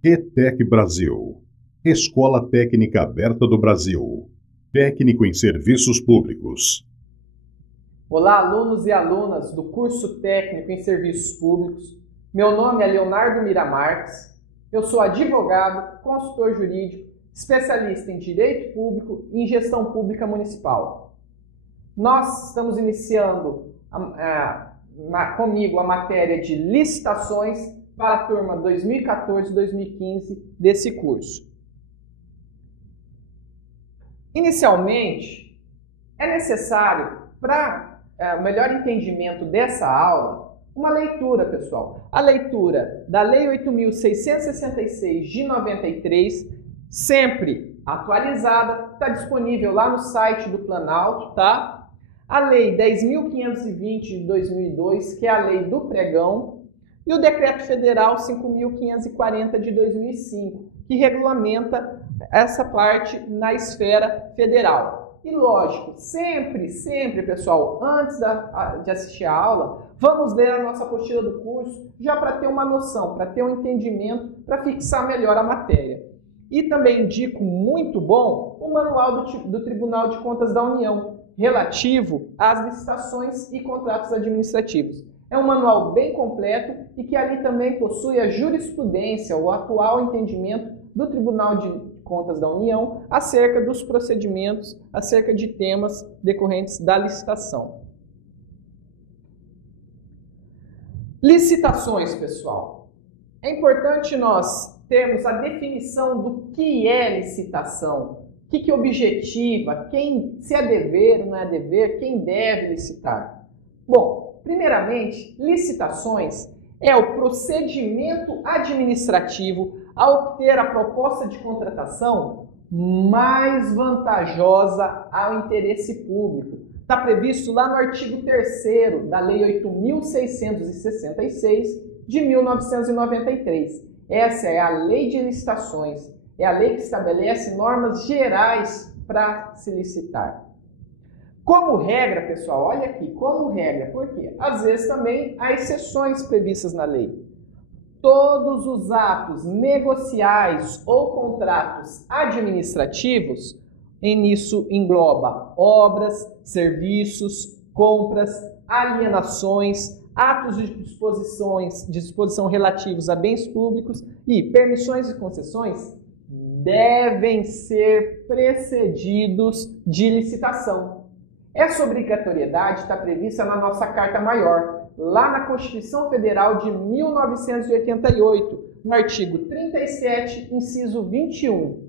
ETEC Brasil, Escola Técnica Aberta do Brasil, técnico em serviços públicos. Olá, alunos e alunas do curso técnico em serviços públicos. Meu nome é Leonardo Mira Marques. Eu sou advogado, consultor jurídico, especialista em direito público e em gestão pública municipal. Nós estamos iniciando comigo a matéria de licitações para a turma 2014-2015 desse curso. Inicialmente, é necessário, para o melhor entendimento dessa aula, uma leitura, pessoal. A leitura da Lei 8.666 de 93, sempre atualizada, está disponível lá no site do Planalto, tá? A Lei 10.520 de 2002, que é a Lei do Pregão, e o Decreto Federal 5.540 de 2005, que regulamenta essa parte na esfera federal. E lógico, sempre, pessoal, antes de assistir a aula, vamos ler a nossa apostila do curso, já para ter uma noção, para ter um entendimento, para fixar melhor a matéria. E também indico muito bom o Manual do Tribunal de Contas da União, relativo às licitações e contratos administrativos. É um manual bem completo e que ali também possui a jurisprudência, o atual entendimento do Tribunal de Contas da União acerca dos procedimentos, acerca de temas decorrentes da licitação. Licitações, pessoal. É importante nós termos a definição do que é licitação, o que objetiva, se é dever ou não é dever, quem deve licitar. Bom, primeiramente, licitações é o procedimento administrativo a obter a proposta de contratação mais vantajosa ao interesse público. Está previsto lá no artigo 3º da Lei 8.666 de 1993. Essa é a Lei de Licitações. É a lei que estabelece normas gerais para se licitar. Como regra, pessoal, olha aqui, como regra, por quê? Às vezes também há exceções previstas na lei. Todos os atos negociais ou contratos administrativos, nisso engloba obras, serviços, compras, alienações, atos de disposição relativos a bens públicos e permissões e concessões devem ser precedidos de licitação. Essa obrigatoriedade está prevista na nossa Carta Maior, lá na Constituição Federal de 1988, no artigo 37, inciso 21.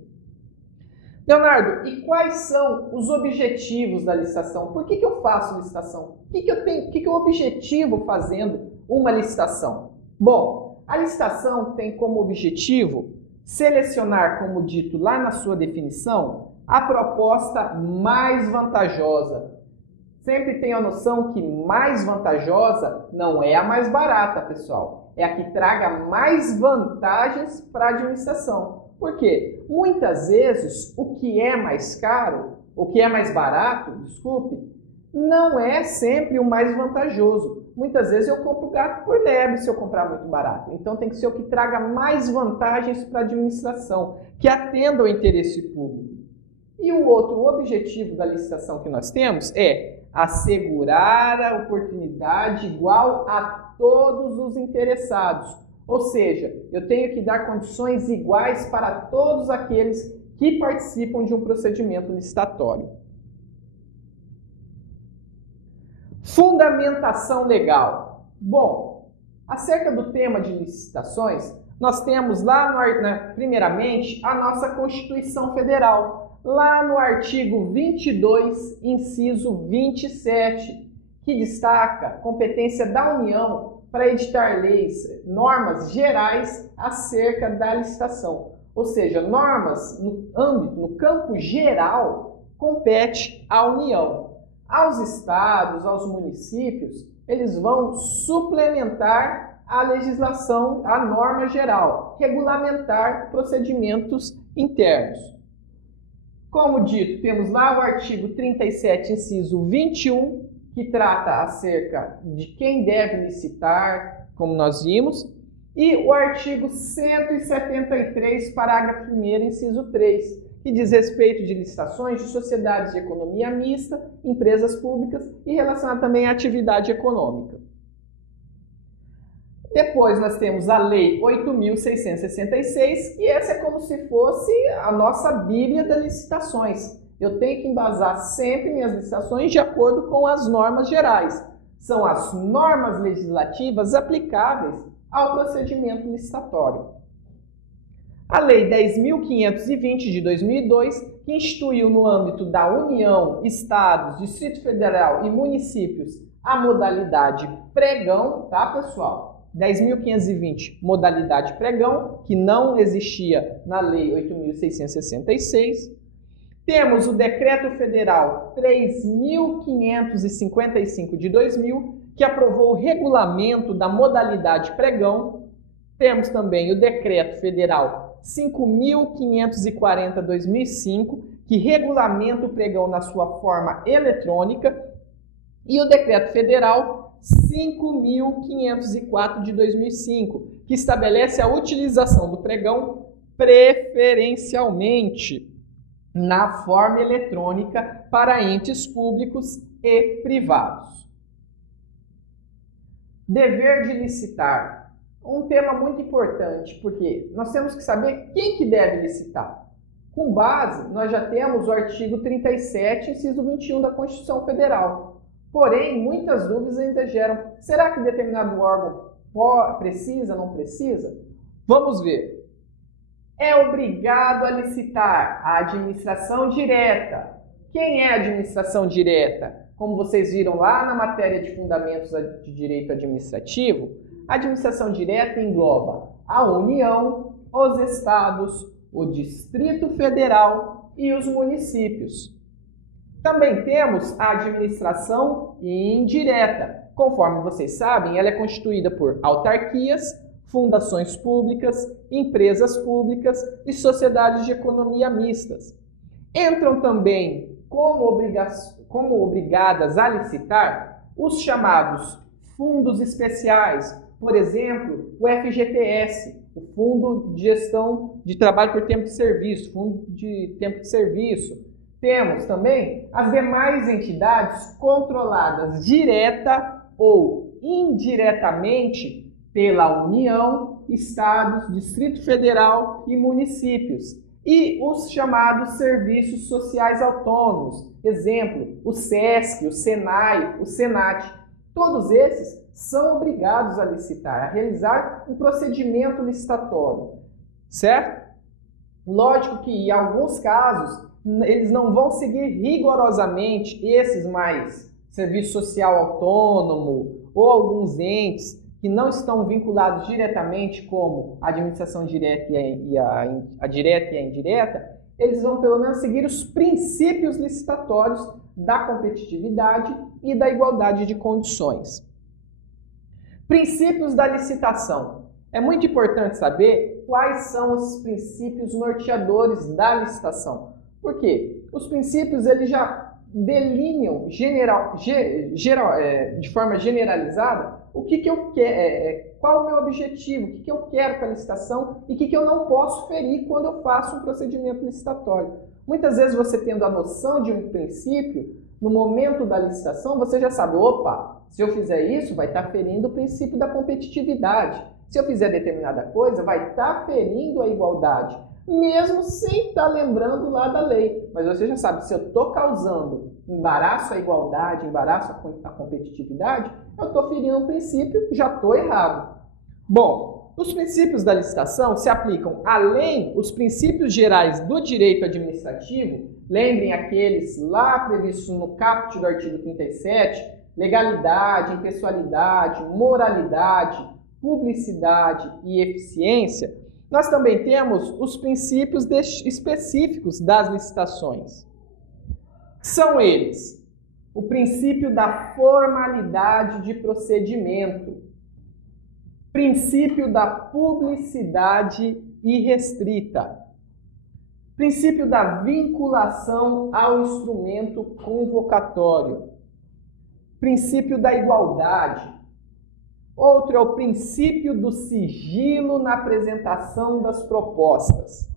Leonardo, e quais são os objetivos da licitação? Por que eu faço licitação? O que eu objetivo fazendo uma licitação? Bom, a licitação tem como objetivo selecionar, como dito lá na sua definição, a proposta mais vantajosa. Sempre tenha a noção que mais vantajosa não é a mais barata, pessoal. É a que traga mais vantagens para a administração. Por quê? Muitas vezes o que é mais caro, o que é mais barato, não é sempre o mais vantajoso. Muitas vezes eu compro gato por lebre se eu comprar muito barato. Então tem que ser o que traga mais vantagens para a administração, que atenda ao interesse público. E o outro objetivo da licitação que nós temos é assegurar a oportunidade igual a todos os interessados. Ou seja, eu tenho que dar condições iguais para todos aqueles que participam de um procedimento licitatório. Fundamentação legal. Bom, acerca do tema de licitações, nós temos lá, primeiramente, a nossa Constituição Federal. Lá no artigo 22, inciso 27, que destaca a competência da União para editar leis, normas gerais acerca da licitação. Ou seja, normas no campo geral, compete à União. Aos estados, aos municípios, eles vão suplementar a legislação, a norma geral, regulamentar procedimentos internos. Como dito, temos lá o artigo 37, inciso 21, que trata acerca de quem deve licitar, como nós vimos, E o artigo 173, parágrafo 1º, inciso 3, que diz respeito de licitações de sociedades de economia mista, empresas públicas e relacionado também à atividade econômica. Depois nós temos a Lei 8.666, que essa é como se fosse a nossa Bíblia das licitações. Eu tenho que embasar sempre minhas licitações de acordo com as normas gerais. São as normas legislativas aplicáveis ao procedimento licitatório. A Lei 10.520 de 2002, que instituiu no âmbito da União, Estados, Distrito Federal e municípios a modalidade pregão, tá, pessoal? 10.520, modalidade pregão, que não existia na Lei 8.666. Temos o Decreto Federal 3.555 de 2000, que aprovou o regulamento da modalidade pregão. Temos também o Decreto Federal 5.540 de 2005, que regulamenta o pregão na sua forma eletrônica. E o Decreto Federal 5.504 de 2005, que estabelece a utilização do pregão preferencialmente na forma eletrônica para entes públicos e privados. Dever de licitar. Um tema muito importante, porque nós temos que saber quem que deve licitar. Com base, nós já temos o artigo 37, inciso 21 da Constituição Federal. Porém, muitas dúvidas ainda geram. Será que determinado órgão precisa, não precisa? Vamos ver. É obrigado a licitar a administração direta. Quem é a administração direta? Como vocês viram lá na matéria de Fundamentos de Direito Administrativo, a administração direta engloba a União, os Estados, o Distrito Federal e os municípios. Também temos a administração indireta. Conforme vocês sabem, ela é constituída por autarquias, fundações públicas, empresas públicas e sociedades de economia mistas. Entram também como obrigadas a licitar os chamados fundos especiais, por exemplo, o FGTS, o Fundo de Gestão de Trabalho por Tempo de Serviço, Fundo de Tempo de Serviço. Temos também as demais entidades controladas direta ou indiretamente pela União, Estados, Distrito Federal e municípios. E os chamados serviços sociais autônomos, exemplo, o SESC, o SENAI, o SENAT. Todos esses são obrigados a licitar, a realizar um procedimento licitatório, certo? Lógico que em alguns casos eles não vão seguir rigorosamente esses mais serviço social autônomo ou alguns entes que não estão vinculados diretamente como a administração direta a direta e a indireta, eles vão pelo menos seguir os princípios licitatórios da competitividade e da igualdade de condições. Princípios da licitação. É muito importante saber quais são os princípios norteadores da licitação. Por quê? Os princípios eles já delineam de forma generalizada o que eu quero, qual é o meu objetivo, o que eu quero para a licitação e o que eu não posso ferir quando eu faço um procedimento licitatório. Muitas vezes você tendo a noção de um princípio, no momento da licitação você já sabe, opa, se eu fizer isso vai estar ferindo o princípio da competitividade. Se eu fizer determinada coisa, vai estar ferindo a igualdade. Mesmo sem estar lembrando lá da lei. Mas você já sabe, se eu estou causando embaraço à igualdade, embaraço à competitividade, eu estou ferindo um princípio, já estou errado. Bom, os princípios da licitação se aplicam além os princípios gerais do direito administrativo, lembrem aqueles lá previstos no caput do artigo 37, legalidade, impessoalidade, moralidade, publicidade e eficiência. Nós também temos os princípios específicos das licitações. São eles: o princípio da formalidade de procedimento, princípio da publicidade irrestrita, princípio da vinculação ao instrumento convocatório, princípio da igualdade, Outro é o princípio do sigilo na apresentação das propostas.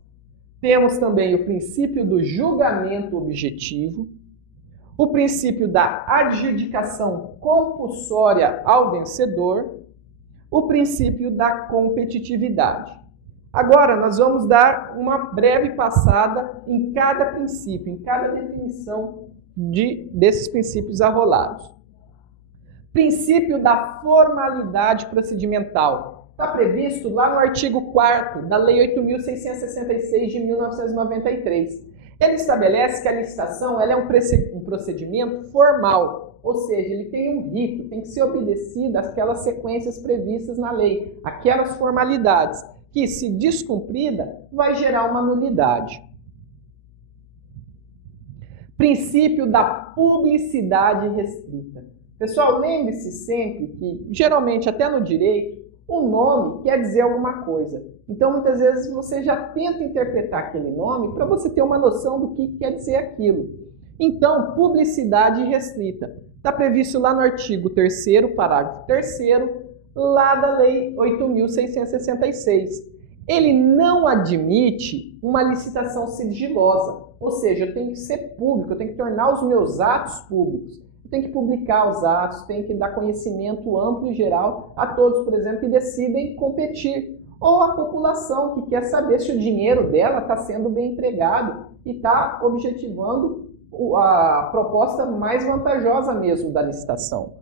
Temos também o princípio do julgamento objetivo, o princípio da adjudicação compulsória ao vencedor, o princípio da competitividade. Agora, nós vamos dar uma breve passada em cada princípio, em cada definição desses princípios arrolados. Princípio da formalidade procedimental. Está previsto lá no artigo 4º da Lei 8.666 de 1993. Ele estabelece que a licitação ela é um procedimento formal, ou seja, ele tem um rito, tem que ser obedecida aquelas sequências previstas na lei, aquelas formalidades, que, se descumprida, vai gerar uma nulidade. Princípio da publicidade restrita. Pessoal, lembre-se sempre que, geralmente, até no direito, o nome quer dizer alguma coisa. Então, muitas vezes, você já tenta interpretar aquele nome para você ter uma noção do que quer dizer aquilo. Então, publicidade restrita. Está previsto lá no artigo 3º, parágrafo 3º, lá da Lei 8.666. Ele não admite uma licitação sigilosa, ou seja, eu tenho que ser público, eu tenho que tornar os meus atos públicos. Tem que publicar os atos, tem que dar conhecimento amplo e geral a todos, por exemplo, que decidem competir. Ou a população que quer saber se o dinheiro dela está sendo bem empregado e está objetivando a proposta mais vantajosa mesmo da licitação.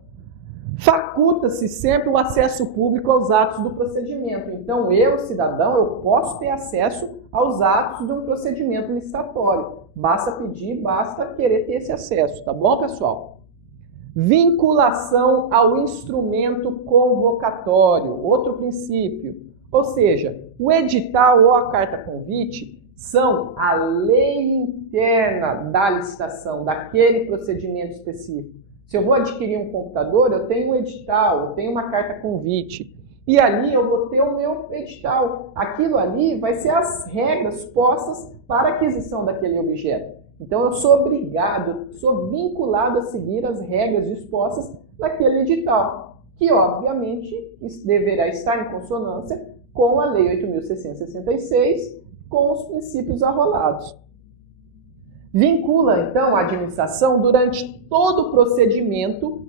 Faculta-se sempre o acesso público aos atos do procedimento. Então, eu, cidadão, eu posso ter acesso aos atos de um procedimento licitatório. Basta pedir, basta querer ter esse acesso, tá bom, pessoal? Vinculação ao instrumento convocatório, outro princípio. Ou seja, o edital ou a carta convite são a lei interna da licitação, daquele procedimento específico. Se eu vou adquirir um computador, eu tenho um edital, eu tenho uma carta convite. E ali eu vou ter o meu edital. Aquilo ali vai ser as regras postas para a aquisição daquele objeto. Então, eu sou obrigado, sou vinculado a seguir as regras dispostas naquele edital, que, obviamente, deverá estar em consonância com a Lei 8.666, com os princípios arrolados. Vincula, então, a administração durante todo o procedimento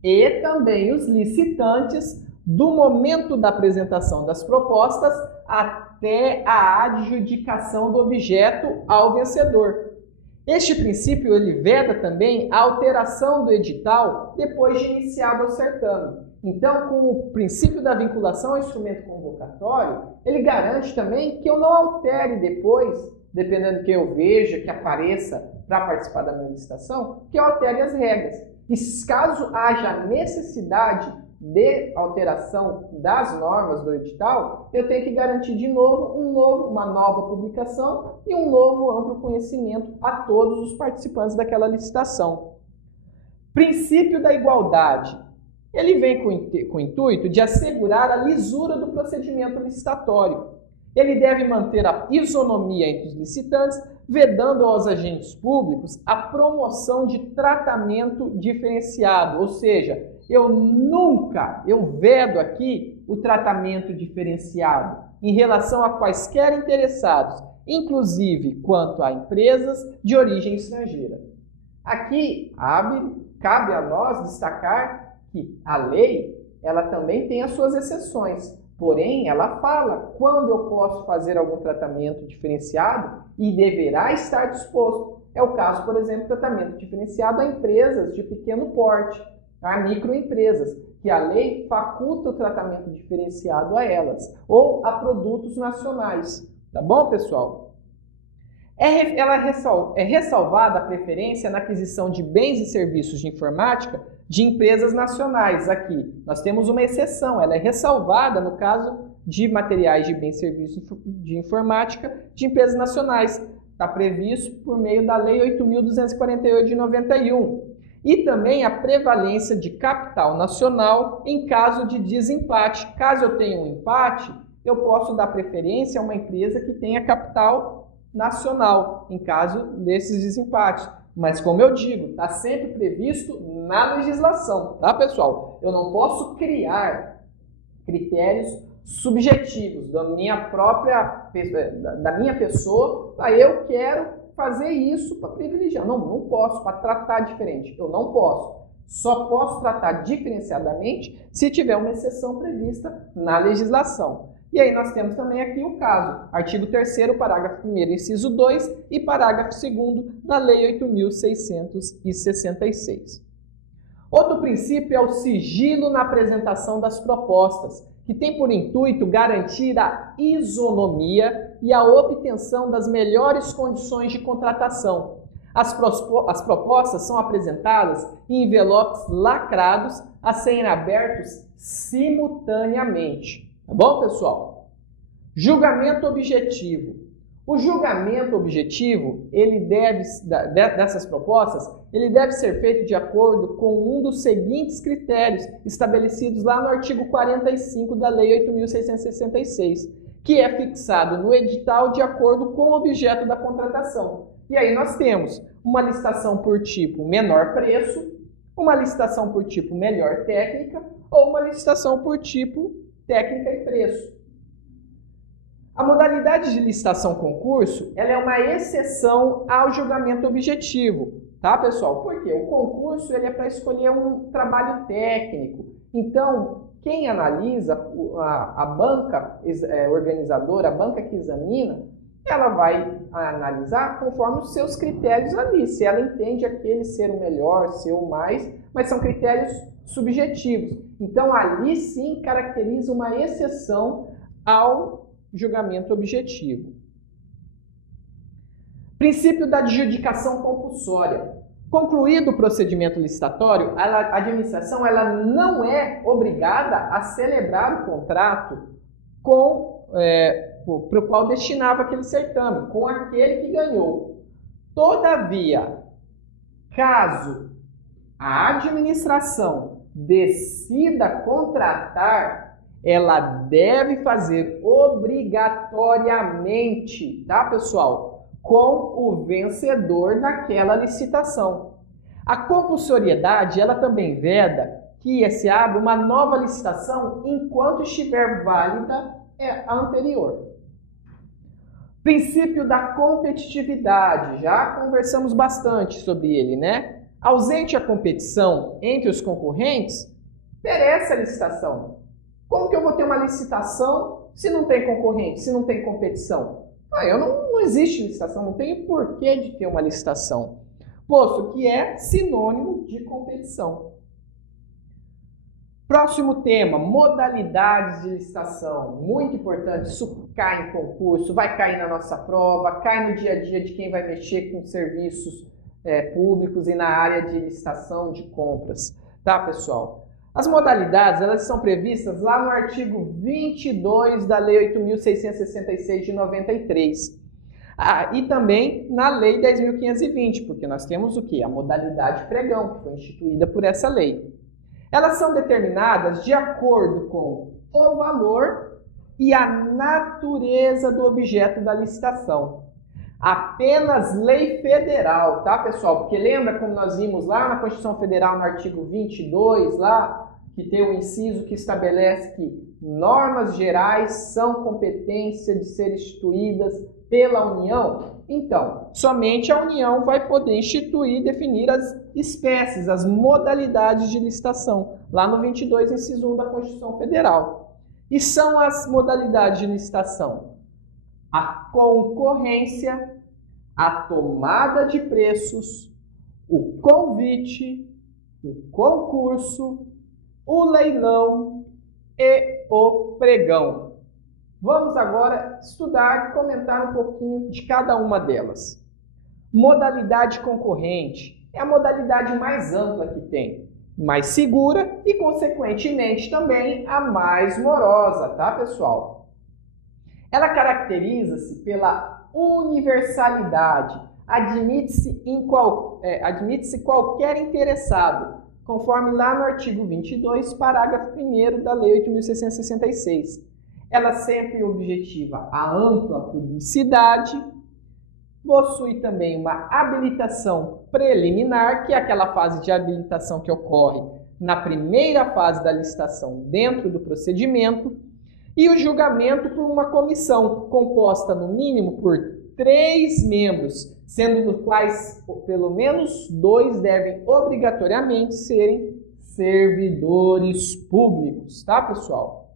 e também os licitantes do momento da apresentação das propostas até a adjudicação do objeto ao vencedor. Este princípio ele veda também a alteração do edital depois de iniciado o certame. Então, com o princípio da vinculação ao instrumento convocatório, ele garante também que eu não altere depois, dependendo do que eu veja, que apareça para participar da minha licitação, que eu altere as regras. E caso haja necessidade de alteração das normas do edital, eu tenho que garantir de novo uma nova publicação e um novo amplo conhecimento a todos os participantes daquela licitação. Princípio da igualdade. Ele vem com o intuito de assegurar a lisura do procedimento licitatório. Ele deve manter a isonomia entre os licitantes, vedando aos agentes públicos a promoção de tratamento diferenciado, ou seja, eu vedo aqui o tratamento diferenciado em relação a quaisquer interessados, inclusive quanto a empresas de origem estrangeira. Aqui cabe a nós destacar que a lei ela também tem as suas exceções, porém ela fala quando eu posso fazer algum tratamento diferenciado e deverá estar disposto. É o caso, por exemplo, tratamento diferenciado a empresas de pequeno porte, a microempresas, que a lei faculta o tratamento diferenciado a elas, ou a produtos nacionais. Tá bom, pessoal? É ressalvada a preferência na aquisição de bens e serviços de informática de empresas nacionais. Aqui nós temos uma exceção, ela é ressalvada no caso de materiais de bens e serviços de informática de empresas nacionais. Está previsto por meio da Lei 8.248 de 91. E também a prevalência de capital nacional em caso de desempate. Caso eu tenha um empate, eu posso dar preferência a uma empresa que tenha capital nacional, em caso desses desempates. Mas, como eu digo, está sempre previsto na legislação, tá, pessoal? Eu não posso criar critérios subjetivos da minha pessoa, eu quero fazer isso para privilegiar. Não posso, para tratar diferente. Eu não posso. Só posso tratar diferenciadamente se tiver uma exceção prevista na legislação. E aí nós temos também aqui o caso, artigo 3º, parágrafo 1º, inciso 2 e parágrafo 2º da Lei 8.666. Outro princípio é o sigilo na apresentação das propostas, que tem por intuito garantir a isonomia e a obtenção das melhores condições de contratação. As propostas são apresentadas em envelopes lacrados a serem abertos simultaneamente. Tá bom, pessoal? Julgamento objetivo. O julgamento objetivo, dessas propostas, ele deve ser feito de acordo com um dos seguintes critérios estabelecidos lá no artigo 45 da Lei 8.666, que é fixado no edital de acordo com o objeto da contratação. E aí nós temos uma licitação por tipo menor preço, uma licitação por tipo melhor técnica ou uma licitação por tipo técnica e preço. A modalidade de licitação-concurso, ela é uma exceção ao julgamento objetivo, tá, pessoal? Porque o concurso ele é para escolher um trabalho técnico. Então, quem analisa, a banca organizadora, a banca que examina, ela vai analisar conforme os seus critérios ali. Se ela entende aquele ser o melhor, ser o mais, mas são critérios subjetivos. Então, ali sim caracteriza uma exceção ao julgamento objetivo. Princípio da adjudicação compulsória. Concluído o procedimento licitatório, a administração ela não é obrigada a celebrar o contrato para o qual destinava aquele certame, com aquele que ganhou. Todavia, caso a administração decida contratar, ela deve fazer obrigatoriamente, tá, pessoal, com o vencedor daquela licitação. A compulsoriedade, ela também veda que se abra uma nova licitação enquanto estiver válida a anterior. Princípio da competitividade, já conversamos bastante sobre ele, né? Ausente a competição entre os concorrentes, perece a licitação. Como que eu vou ter uma licitação se não tem concorrente, se não tem competição? Não existe licitação, não tem porquê de ter uma licitação, posto que é sinônimo de competição. Próximo tema, modalidades de licitação. Muito importante, isso cai em concurso, vai cair na nossa prova, cai no dia a dia de quem vai mexer com serviços públicos e na área de licitação de compras. Tá, pessoal? As modalidades, elas são previstas lá no artigo 22 da Lei 8.666 de 93. E também na Lei 10.520, porque nós temos o quê? A modalidade pregão, que foi instituída por essa lei. Elas são determinadas de acordo com o valor e a natureza do objeto da licitação. Apenas lei federal, tá, pessoal? Porque lembra como nós vimos lá na Constituição Federal, no artigo 22, lá, que tem um inciso que estabelece que normas gerais são competência de ser instituídas pela União? Então, somente a União vai poder instituir e definir as espécies, as modalidades de licitação, lá no 22, inciso 1 da Constituição Federal. E são as modalidades de licitação: a concorrência, a tomada de preços, o convite, o concurso, o leilão e o pregão. Vamos agora estudar e comentar um pouquinho de cada uma delas. Modalidade concorrente é a modalidade mais ampla que tem, mais segura e, consequentemente, também a mais morosa, tá, pessoal? Ela caracteriza-se pela universalidade, admite-se qualquer interessado, conforme lá no artigo 22, parágrafo 1º da Lei 8.666. Ela sempre objetiva a ampla publicidade, possui também uma habilitação preliminar, que é aquela fase de habilitação que ocorre na primeira fase da licitação dentro do procedimento, e o julgamento por uma comissão composta no mínimo por 3 membros, sendo dos quais pelo menos 2 devem obrigatoriamente serem servidores públicos, tá, pessoal?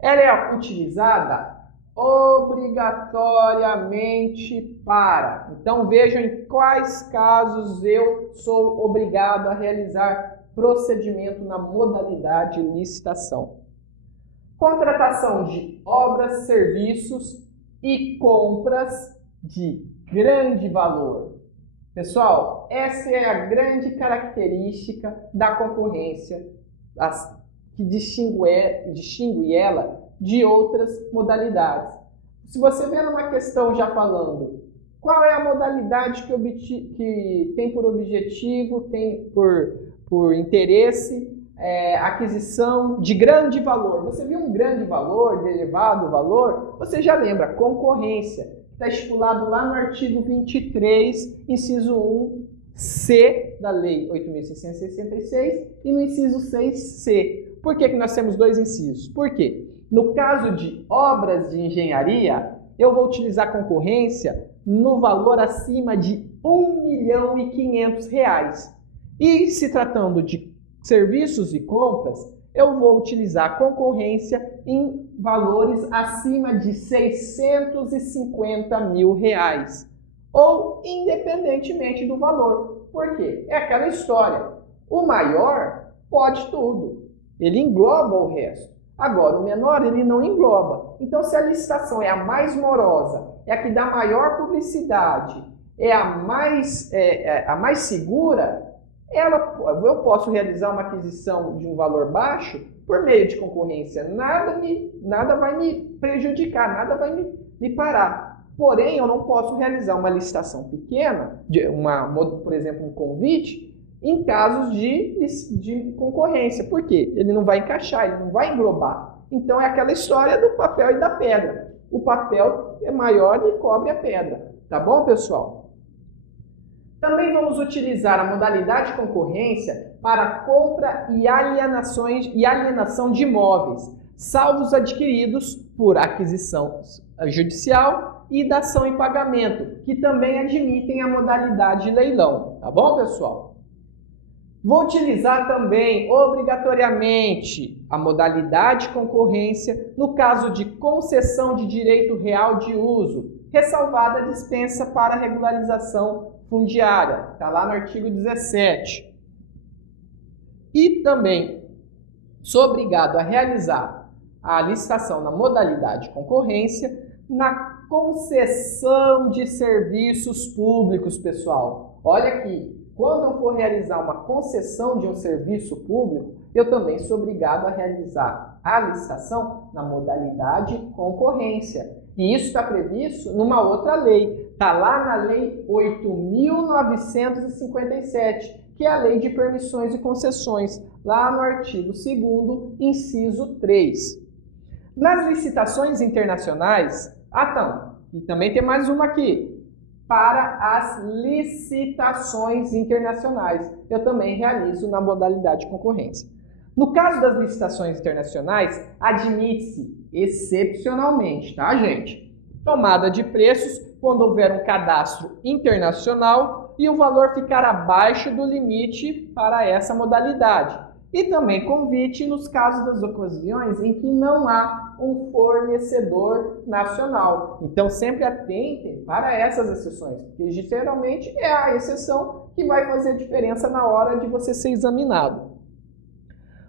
Ela é utilizada obrigatoriamente para. Então vejam em quais casos eu sou obrigado a realizar procedimento na modalidade licitação. Contratação de obras, serviços e compras de grande valor. Pessoal, essa é a grande característica da concorrência que distingue ela de outras modalidades. Se você vê numa questão já falando qual é a modalidade que tem por objetivo, tem por interesse, aquisição de grande valor. Você viu um grande valor, de elevado valor, você já lembra, concorrência. Está estipulado lá no artigo 23, inciso 1C da Lei 8.666 e no inciso 6C. Por que nós temos 2 incisos? Por quê? No caso de obras de engenharia, eu vou utilizar concorrência no valor acima de R$1.500.000. E se tratando de serviços e compras, eu vou utilizar concorrência em valores acima de R$650.000, ou independentemente do valor. Por quê? É aquela história. O maior pode tudo. Ele engloba o resto. Agora, o menor, ele não engloba. Então, se a licitação é a mais morosa, é a que dá maior publicidade, é a mais segura, eu posso realizar uma aquisição de um valor baixo por meio de concorrência. Nada vai me prejudicar, nada vai me parar. Porém, eu não posso realizar uma licitação pequena, por exemplo, um convite, em casos de concorrência. Por quê? Ele não vai encaixar, ele não vai englobar. Então, é aquela história do papel e da pedra. O papel é maior e cobre a pedra. Tá bom, pessoal? Também vamos utilizar a modalidade de concorrência para compra e alienação de imóveis, salvo os adquiridos por aquisição judicial e dação em pagamento, que também admitem a modalidade de leilão. Tá bom, pessoal? Vou utilizar também, obrigatoriamente, a modalidade de concorrência no caso de concessão de direito real de uso, ressalvada a dispensa para regularização fundiária. Está lá no artigo 17. E também sou obrigado a realizar a licitação na modalidade de concorrência na concessão de serviços públicos, pessoal. Olha aqui. Quando eu for realizar uma concessão de um serviço público, eu também sou obrigado a realizar a licitação na modalidade concorrência. E isso está previsto numa outra lei. Está lá na Lei 8.957, que é a Lei de Permissões e Concessões, lá no artigo 2º, inciso 3. Nas licitações internacionais, e também tem mais uma aqui. Para as licitações internacionais, eu também realizo na modalidade de concorrência. No caso das licitações internacionais, admite-se excepcionalmente, tá, gente? Tomada de preços quando houver um cadastro internacional e o valor ficar abaixo do limite para essa modalidade. E também convite nos casos das ocasiões em que não há um fornecedor nacional. Então, sempre atentem para essas exceções, porque geralmente é a exceção que vai fazer diferença na hora de você ser examinado.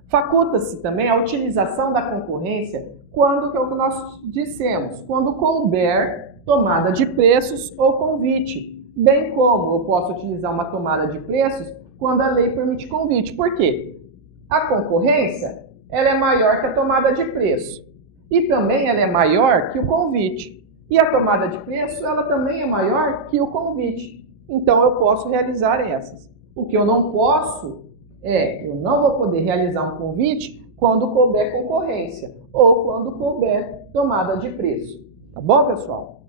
Faculta-se também a utilização da concorrência quando, que é o que nós dissemos, quando couber tomada de preços ou convite, bem como eu posso utilizar uma tomada de preços quando a lei permite convite. Por quê? A concorrência, ela é maior que a tomada de preço. E também ela é maior que o convite. E a tomada de preço, ela também é maior que o convite. Então, eu posso realizar essas. O que eu não posso eu não vou poder realizar um convite quando couber concorrência ou quando couber tomada de preço. Tá bom, pessoal?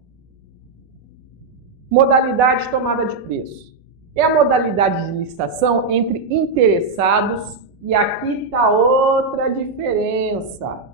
Modalidade de tomada de preço. É a modalidade de licitação entre interessados e aqui está outra diferença.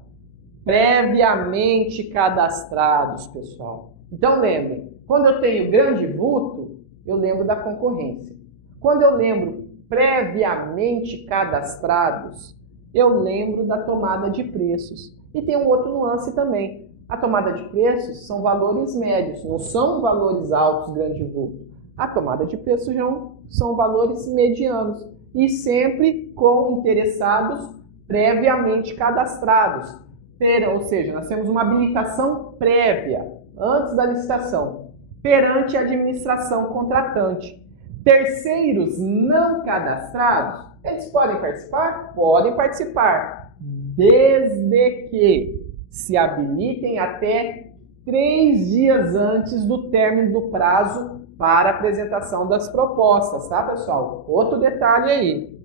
Previamente cadastrados, pessoal. Então lembrem, quando eu tenho grande vulto, eu lembro da concorrência. Quando eu lembro previamente cadastrados, eu lembro da tomada de preços. E tem um outro nuance também. A tomada de preços são valores médios, não são valores altos, grande vulto. A tomada de preços são valores medianos e sempre com interessados previamente cadastrados. Ou seja, nós temos uma habilitação prévia, antes da licitação, perante a administração contratante. Terceiros não cadastrados, eles podem participar? Podem participar, desde que se habilitem até 3 dias antes do término do prazo para apresentação das propostas, tá, pessoal? Outro detalhe aí.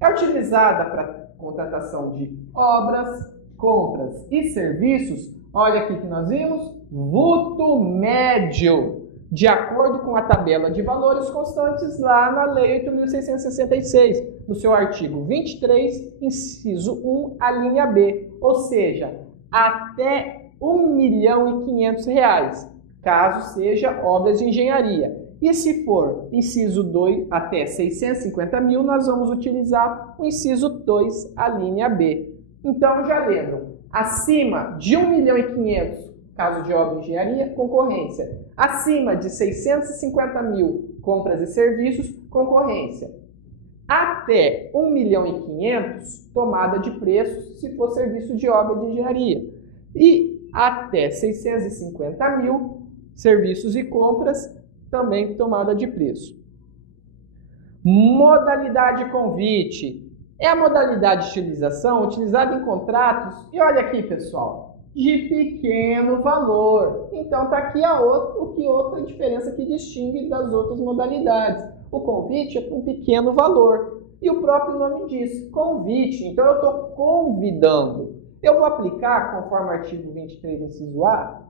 É utilizada para contratação de obras, compras e serviços. Olha aqui que nós vimos, vulto médio, de acordo com a tabela de valores constantes lá na Lei 8.666, no seu artigo 23, inciso 1, a linha B, ou seja, até R$1.500.000, caso seja obras de engenharia. E se for inciso 2 até 650 mil, nós vamos utilizar o inciso 2, a linha B. Então já lembram, acima de 1.500.000, caso de obra de engenharia, concorrência. Acima de 650 mil, compras e serviços, concorrência. Até 1.500.000, tomada de preços, se for serviço de obra de engenharia. E até 650 mil, serviços e compras, também tomada de preço. Modalidade convite. É a modalidade de utilização utilizada em contratos, e olha aqui, pessoal, de pequeno valor. Então está aqui outra diferença que distingue das outras modalidades. O convite é com pequeno valor. E o próprio nome diz, convite. Então eu estou convidando. Eu vou aplicar, conforme o artigo 23, inciso A,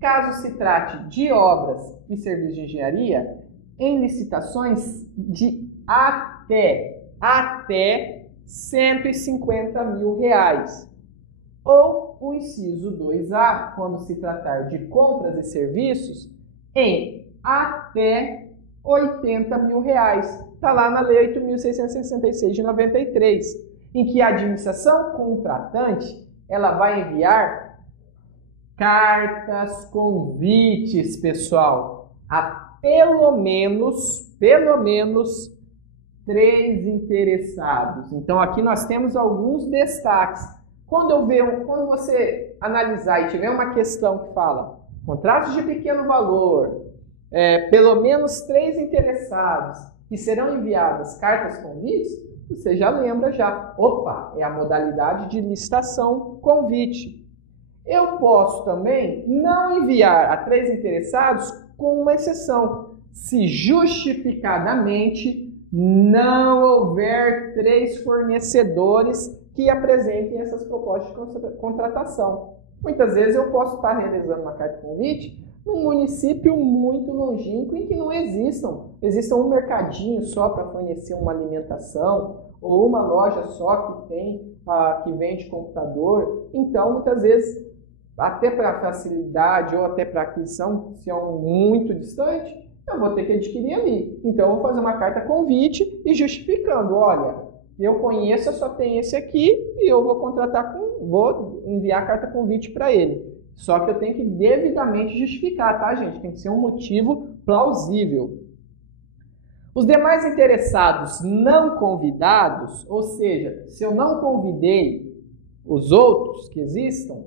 caso se trate de obras e serviços de engenharia, em licitações de até R$150 mil. Ou o inciso 2A, quando se tratar de compras e serviços, em até R$80 mil. Está lá na Lei 8.666 de 93, em que a administração contratante ela vai enviar cartas convites, pessoal, a pelo menos 3 interessados. Então aqui nós temos alguns destaques. Quando você analisar e tiver uma questão que fala contratos de pequeno valor, pelo menos 3 interessados e serão enviadas cartas convites, você já lembra opa, é a modalidade de licitação convite. Eu posso também não enviar a 3 interessados com uma exceção, se justificadamente não houver 3 fornecedores que apresentem essas propostas de contratação. Muitas vezes eu posso estar realizando uma carta convite num município muito longínquo em que não exista um mercadinho só para fornecer uma alimentação ou uma loja só que vende computador. Então, muitas vezes, até para facilidade ou até para aquisição, se é muito distante, eu vou ter que adquirir ali. Então, eu vou fazer uma carta convite e justificando, olha, eu conheço, só tem esse aqui e eu vou enviar a carta convite para ele. Só que eu tenho que devidamente justificar, tá, gente? Tem que ser um motivo plausível. Os demais interessados não convidados, ou seja, se eu não convidei os outros que existam,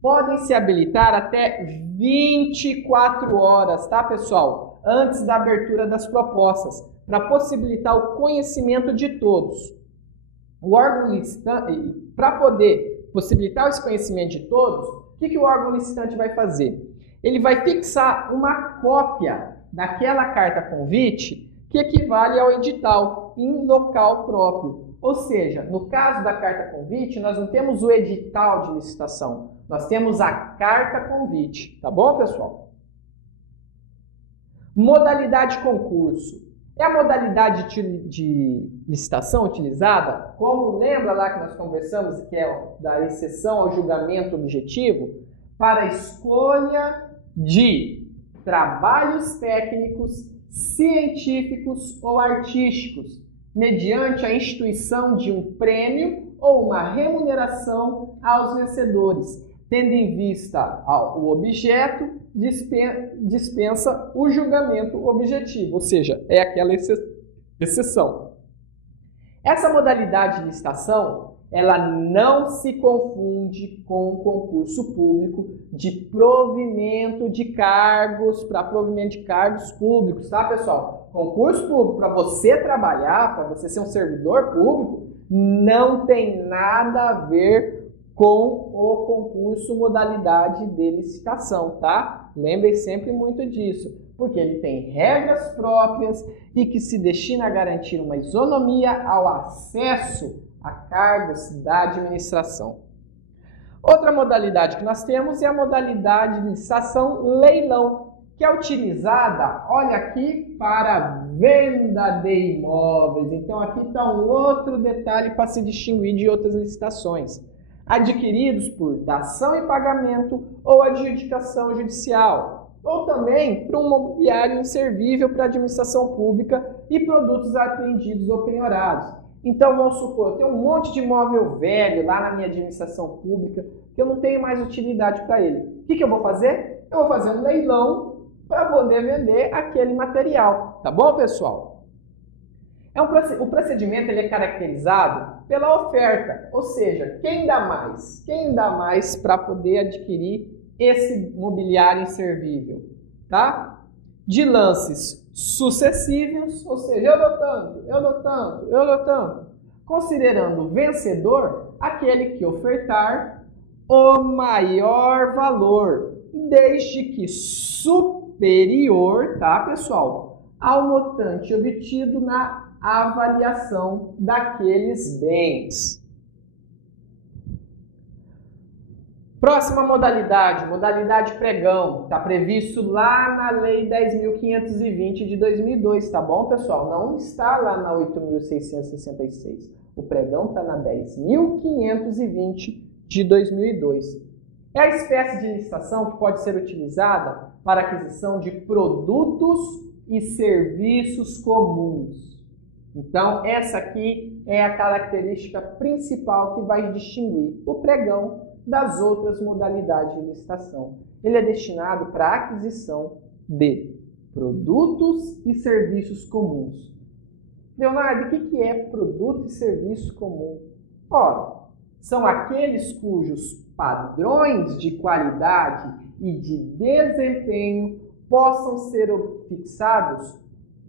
podem se habilitar até 24 horas, tá, pessoal? Antes da abertura das propostas, para possibilitar o conhecimento de todos. O órgão licitante, para poder possibilitar esse conhecimento de todos, o que o órgão licitante vai fazer? Ele vai fixar uma cópia daquela carta convite que equivale ao edital em local próprio. Ou seja, no caso da carta convite, nós não temos o edital de licitação, nós temos a carta convite, tá bom, pessoal? Modalidade concurso. É a modalidade de licitação utilizada, como lembra lá que nós conversamos, que é da exceção ao julgamento objetivo, para a escolha de trabalhos técnicos, científicos ou artísticos, mediante a instituição de um prêmio ou uma remuneração aos vencedores, tendo em vista o objeto, dispensa o julgamento objetivo, ou seja, é aquela exceção. Essa modalidade de licitação, ela não se confunde com o concurso público de provimento de cargos, para provimento de cargos públicos, tá, pessoal? Concurso público, para você trabalhar, para você ser um servidor público, não tem nada a ver com o concurso modalidade de licitação, tá? Lembrem sempre muito disso, porque ele tem regras próprias e que se destina a garantir uma isonomia ao acesso a cargos da administração. Outra modalidade que nós temos é a modalidade de licitação leilão, que é utilizada, olha aqui, para venda de imóveis. Então aqui está um outro detalhe para se distinguir de outras licitações. Adquiridos por dação e pagamento ou adjudicação judicial, ou também para um mobiliário inservível para a administração pública e produtos apreendidos ou penhorados. Então, vamos supor, eu tenho um monte de imóvel velho lá na minha administração pública que eu não tenho mais utilidade para ele. O que eu vou fazer? Eu vou fazer um leilão para poder vender aquele material. Tá bom, pessoal? O procedimento ele é caracterizado pela oferta, ou seja, quem dá mais? Quem dá mais para poder adquirir esse mobiliário inservível? Tá? De lances sucessivos, ou seja, eu dou tanto, eu dou tanto, eu dou tanto, considerando o vencedor aquele que ofertar o maior valor, desde que superior, tá, pessoal, ao montante obtido na avaliação daqueles bens. Próxima modalidade, modalidade pregão, está previsto lá na Lei 10.520 de 2002, tá bom, pessoal? Não está lá na 8.666. O pregão está na 10.520 de 2002. É a espécie de licitação que pode ser utilizada para aquisição de produtos e serviços comuns. Então, essa aqui é a característica principal que vai distinguir o pregão das outras modalidades de licitação. Ele é destinado para a aquisição de produtos e serviços comuns. Leonardo, o que é produto e serviço comum? Ora, são aqueles cujos padrões de qualidade e de desempenho possam ser fixados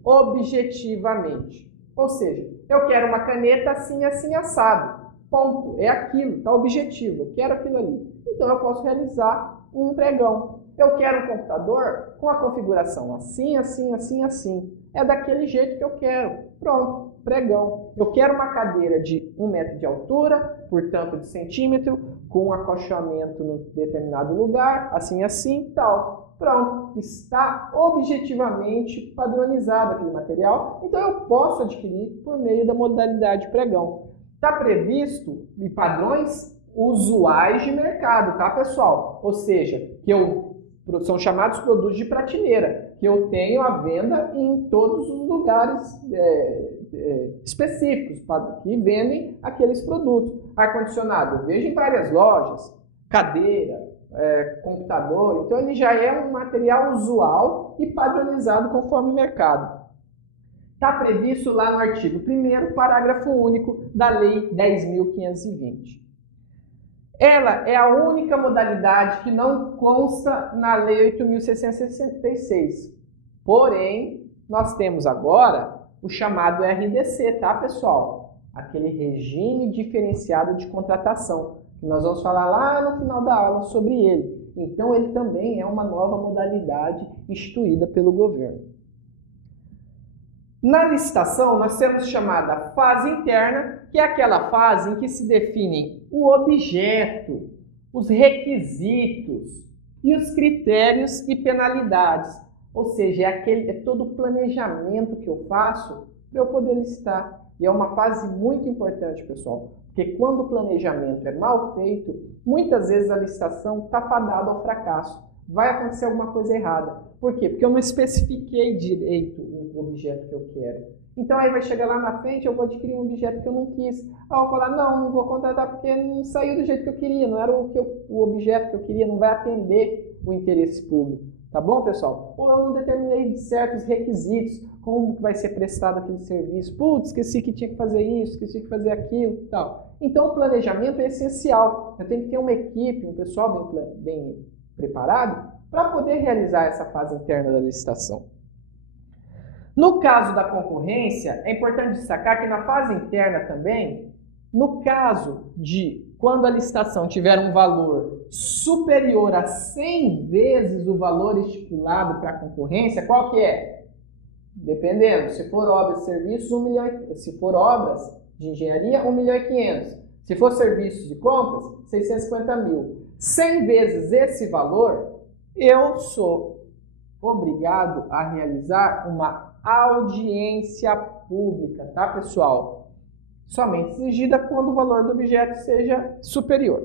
objetivamente. Ou seja, eu quero uma caneta assim, assim, assado. Ponto. É aquilo, está objetivo. Eu quero aquilo ali. Então eu posso realizar um pregão. Eu quero um computador com a configuração assim, assim, assim, assim. É daquele jeito que eu quero. Pronto, pregão. Eu quero uma cadeira de 1 metro de altura, por tanto de centímetro, com um acolchoamento no determinado lugar, assim, assim, tal. Pronto, está objetivamente padronizado aquele material, então eu posso adquirir por meio da modalidade pregão. Está previsto em padrões usuais de mercado, tá, pessoal? Ou seja, são chamados produtos de prateleira, que eu tenho à venda em todos os lugares específicos que vendem aqueles produtos. Ar-condicionado, eu vejo em várias lojas, cadeira, computador, então ele já é um material usual e padronizado conforme o mercado. Está previsto lá no artigo 1º, parágrafo único da Lei 10.520. Ela é a única modalidade que não consta na Lei 8.666. Porém, nós temos agora o chamado RDC, tá, pessoal? Aquele regime diferenciado de contratação. Nós vamos falar lá no final da aula sobre ele. Então, ele também é uma nova modalidade instituída pelo governo. Na licitação, nós temos chamada fase interna, que é aquela fase em que se definem o objeto, os requisitos e os critérios e penalidades Ou seja, é todo o planejamento que eu faço para eu poder licitar. E é uma fase muito importante, pessoal, porque quando o planejamento é mal feito, muitas vezes a licitação está fadada ao fracasso. Vai acontecer alguma coisa errada. Por quê? Porque eu não especifiquei direito o objeto que eu quero. Então aí vai chegar lá na frente, eu vou adquirir um objeto que eu não quis. Aí eu vou falar, não vou contratar porque não saiu do jeito que eu queria, não era o objeto que eu queria, não vai atender o interesse público. Tá bom, pessoal? Ou eu não determinei certos requisitos, como vai ser prestado aquele serviço. Putz, esqueci que tinha que fazer isso, esqueci que fazer aquilo e tal. Então o planejamento é essencial. Eu tenho que ter uma equipe, um pessoal bem preparado para poder realizar essa fase interna da licitação. No caso da concorrência, é importante destacar que na fase interna também, no caso de quando a licitação tiver um valor superior a 100 vezes o valor estipulado para a concorrência, qual que é? Dependendo, se for obras e serviços, 1 milhão, se for obras de engenharia, 1 milhão e 500. Se for serviços de compras, 650 mil. 100 vezes esse valor, eu sou obrigado a realizar uma audiência pública, tá, pessoal? Somente exigida quando o valor do objeto seja superior.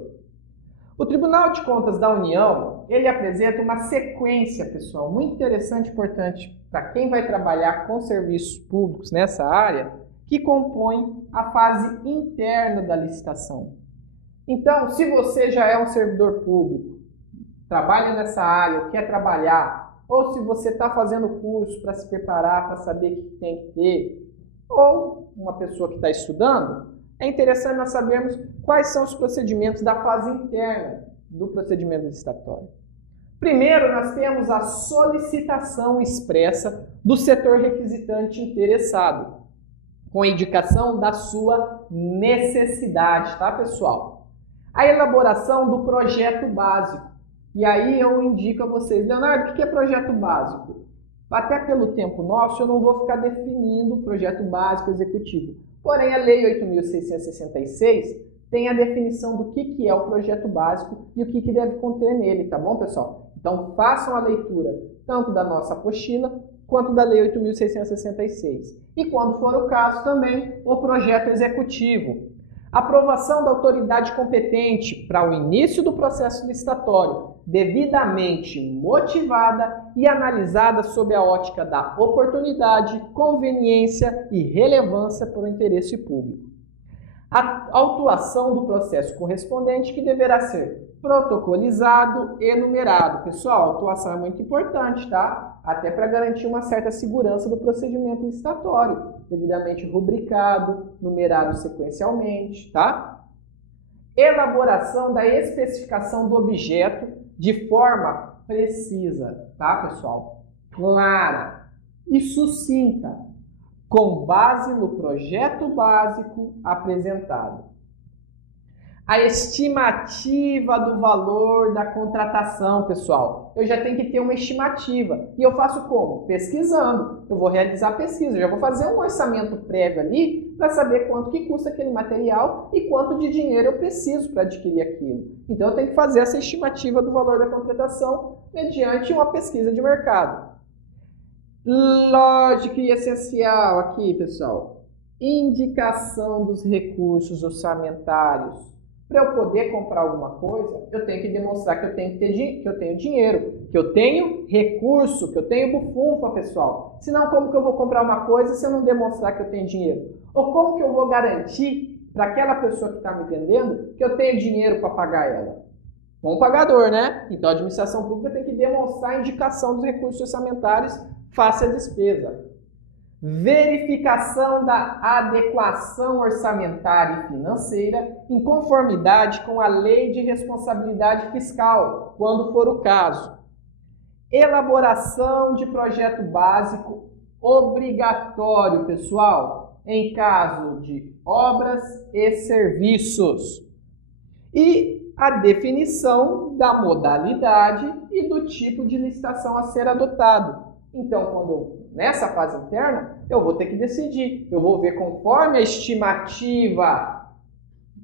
O Tribunal de Contas da União, ele apresenta uma sequência, pessoal, muito interessante e importante para quem vai trabalhar com serviços públicos nessa área, que compõe a fase interna da licitação. Então, se você já é um servidor público, trabalha nessa área, ou quer trabalhar, ou se você está fazendo curso para se preparar, para saber o que tem que ter, ou uma pessoa que está estudando, é interessante nós sabermos quais são os procedimentos da fase interna do procedimento licitatório. Primeiro, nós temos a solicitação expressa do setor requisitante interessado, com indicação da sua necessidade, tá, pessoal? A elaboração do projeto básico. E aí eu indico a vocês, Leonardo, o que é projeto básico? Até pelo tempo nosso, eu não vou ficar definindo o projeto básico executivo. Porém, a Lei 8.666 tem a definição do que é o projeto básico e o que deve conter nele, tá bom, pessoal? Então, façam a leitura tanto da nossa apostila quanto da Lei 8.666. E, quando for o caso, também o projeto executivo. Aprovação da autoridade competente para o início do processo licitatório, devidamente motivada e analisada sob a ótica da oportunidade, conveniência e relevância para o interesse público. A autuação do processo correspondente, que deverá ser protocolizado e numerado. Pessoal, a autuação é muito importante, tá? Até para garantir uma certa segurança do procedimento licitatório, devidamente rubricado, numerado sequencialmente, tá? Elaboração da especificação do objeto de forma precisa, tá, pessoal? Clara e sucinta, com base no projeto básico apresentado. A estimativa do valor da contratação, pessoal. Eu já tenho que ter uma estimativa. E eu faço como? Pesquisando. Eu vou realizar pesquisa. Eu já vou fazer um orçamento prévio ali para saber quanto que custa aquele material e quanto de dinheiro eu preciso para adquirir aquilo. Então eu tenho que fazer essa estimativa do valor da contratação mediante uma pesquisa de mercado. Lógico e essencial aqui, pessoal. Indicação dos recursos orçamentários. Para eu poder comprar alguma coisa, eu tenho que demonstrar que eu tenho dinheiro, que eu tenho recurso, que eu tenho bufunfa, pessoal. Senão, como que eu vou comprar uma coisa se eu não demonstrar que eu tenho dinheiro? Ou como que eu vou garantir para aquela pessoa que está me vendendo que eu tenho dinheiro para pagar ela? Com o pagador, né? Então, a administração pública tem que demonstrar a indicação dos recursos orçamentários face à despesa. Verificação da adequação orçamentária e financeira em conformidade com a Lei de Responsabilidade Fiscal, quando for o caso. Elaboração de projeto básico obrigatório, pessoal, em caso de obras e serviços. E a definição da modalidade e do tipo de licitação a ser adotado. Então, nessa fase interna, eu vou ter que decidir. Eu vou ver conforme a estimativa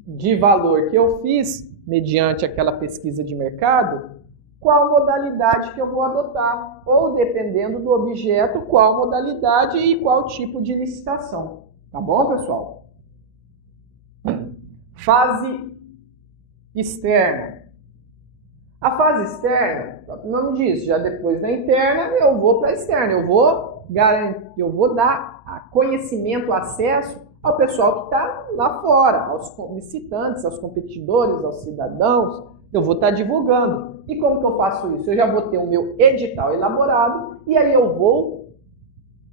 de valor que eu fiz, mediante aquela pesquisa de mercado, qual modalidade que eu vou adotar, ou dependendo do objeto, qual modalidade e qual tipo de licitação. Tá bom, pessoal? Fase externa. A fase externa, o nome diz, já depois da interna, eu vou para a externa. Eu vou dar conhecimento, acesso ao pessoal que está lá fora, aos licitantes, aos competidores, aos cidadãos. Eu vou estar divulgando. E como que eu faço isso? Eu já vou ter o meu edital elaborado e aí eu vou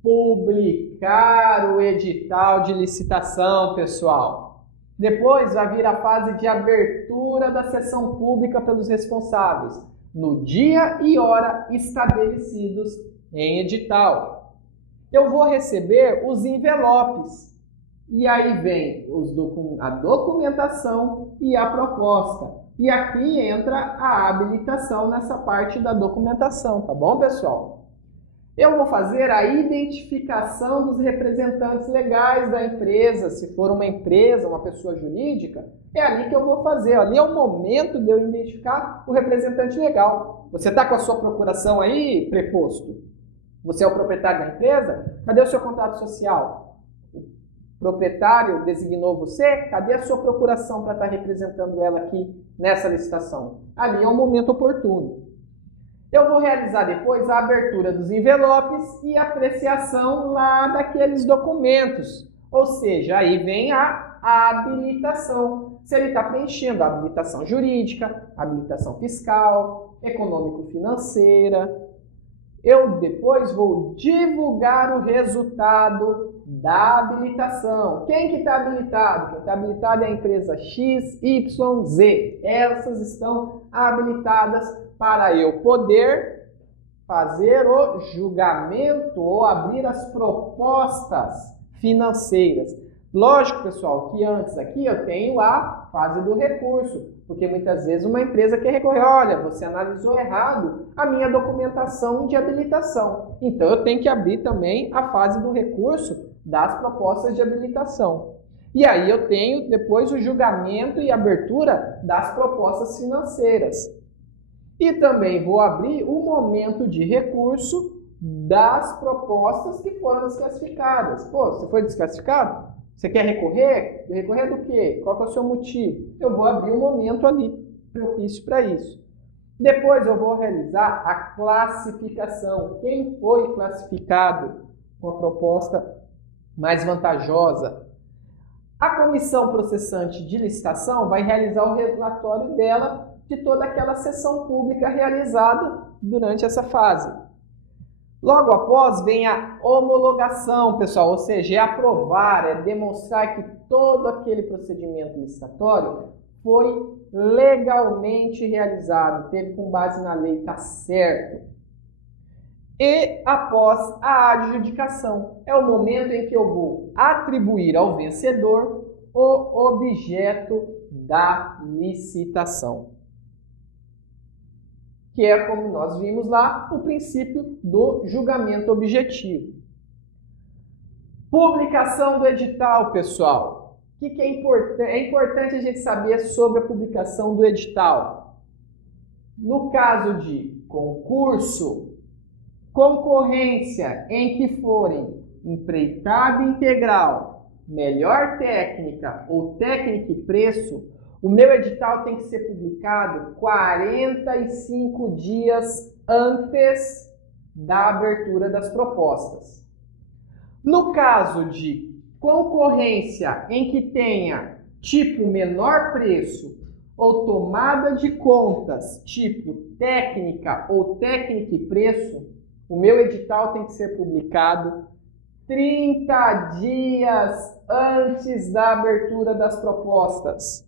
publicar o edital de licitação, pessoal. Depois vai vir a fase de abertura da sessão pública pelos responsáveis, no dia e hora estabelecidos em edital. Eu vou receber os envelopes. E aí vem a documentação e a proposta. E aqui entra a habilitação nessa parte da documentação, tá bom, pessoal? Eu vou fazer a identificação dos representantes legais da empresa. Se for uma empresa, uma pessoa jurídica, é ali que eu vou fazer. Ali é o momento de eu identificar o representante legal. Você está com a sua procuração aí, preposto? Você é o proprietário da empresa? Cadê o seu contrato social? O proprietário designou você? Cadê a sua procuração para estar representando ela aqui nessa licitação? Ali é o momento oportuno. Eu vou realizar depois a abertura dos envelopes e apreciação lá daqueles documentos. Ou seja, aí vem a habilitação. Se ele está preenchendo a habilitação jurídica, habilitação fiscal, econômico-financeira. Eu depois vou divulgar o resultado da habilitação. Quem que está habilitado? Quem está habilitado é a empresa X, Y, Z. Essas estão habilitadas para eu poder fazer o julgamento ou abrir as propostas financeiras. Lógico, pessoal, que antes aqui eu tenho a fase do recurso, porque muitas vezes uma empresa quer recorrer, olha, você analisou errado a minha documentação de habilitação. Então eu tenho que abrir também a fase do recurso das propostas de habilitação. E aí eu tenho depois o julgamento e abertura das propostas financeiras. E também vou abrir o momento de recurso das propostas que foram desclassificadas. Pô, você foi desclassificado? Você quer recorrer? Recorrer do quê? Qual que é o seu motivo? Eu vou abrir um momento ali propício para isso. Depois eu vou realizar a classificação. Quem foi classificado com a proposta mais vantajosa? A comissão processante de licitação vai realizar o relatório dela de toda aquela sessão pública realizada durante essa fase. Logo após vem a homologação, pessoal, ou seja, é aprovar, é demonstrar que todo aquele procedimento licitatório foi legalmente realizado, teve com base na lei, está certo. E após a adjudicação, é o momento em que eu vou atribuir ao vencedor o objeto da licitação. Que é, como nós vimos lá, o princípio do julgamento objetivo. Publicação do edital, pessoal. O que é importante? É importante a gente saber sobre a publicação do edital. No caso de concurso, concorrência em que forem empreitada integral, melhor técnica ou técnica e preço, o meu edital tem que ser publicado 45 dias antes da abertura das propostas. No caso de concorrência em que tenha tipo menor preço ou tomada de contas tipo técnica ou técnica e preço, o meu edital tem que ser publicado 30 dias antes da abertura das propostas.